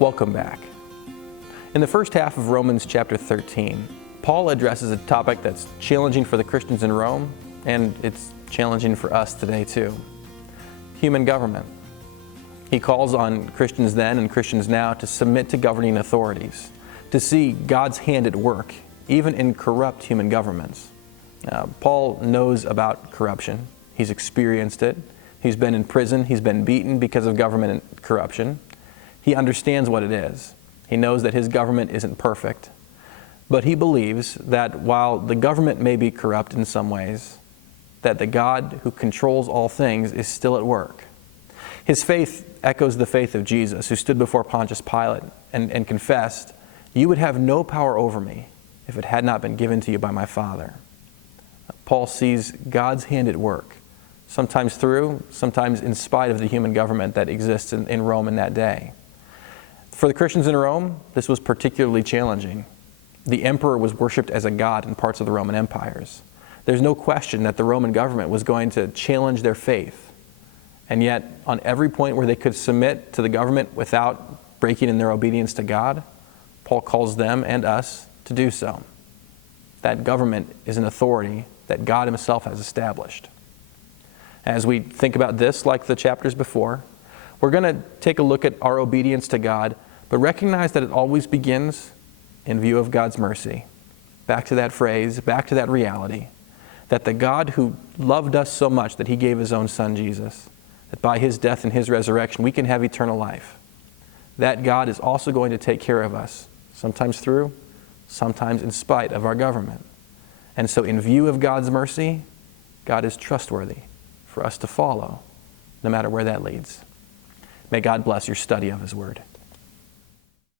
Welcome back. In the first half of Romans chapter 13, Paul addresses a topic that's challenging for the Christians in Rome, and it's challenging for us today too. Human government. He calls on Christians then and Christians now to submit to governing authorities, to see God's hand at work, even in corrupt human governments. Paul knows about corruption. He's experienced it. He's been in prison. He's been beaten because of government corruption. He understands what it is. He knows that his government isn't perfect. But he believes that while the government may be corrupt in some ways, that the God who controls all things is still at work. His faith echoes the faith of Jesus, who stood before Pontius Pilate and confessed, "You would have no power over me if it had not been given to you by my Father." Paul sees God's hand at work, sometimes through, sometimes in spite of the human government that exists in Rome in that day. For the Christians in Rome, this was particularly challenging. The emperor was worshipped as a god in parts of the Roman empires. There's no question that the Roman government was going to challenge their faith. And yet, on every point where they could submit to the government without breaking in their obedience to God, Paul calls them and us to do so. That government is an authority that God himself has established. As we think about this, like the chapters before, we're going to take a look at our obedience to God, but recognize that it always begins in view of God's mercy. Back to that phrase, back to that reality, that the God who loved us so much that he gave his own son Jesus, that by his death and his resurrection we can have eternal life. That God is also going to take care of us, sometimes through, sometimes in spite of our government. And so in view of God's mercy, God is trustworthy for us to follow, no matter where that leads. May God bless your study of his word.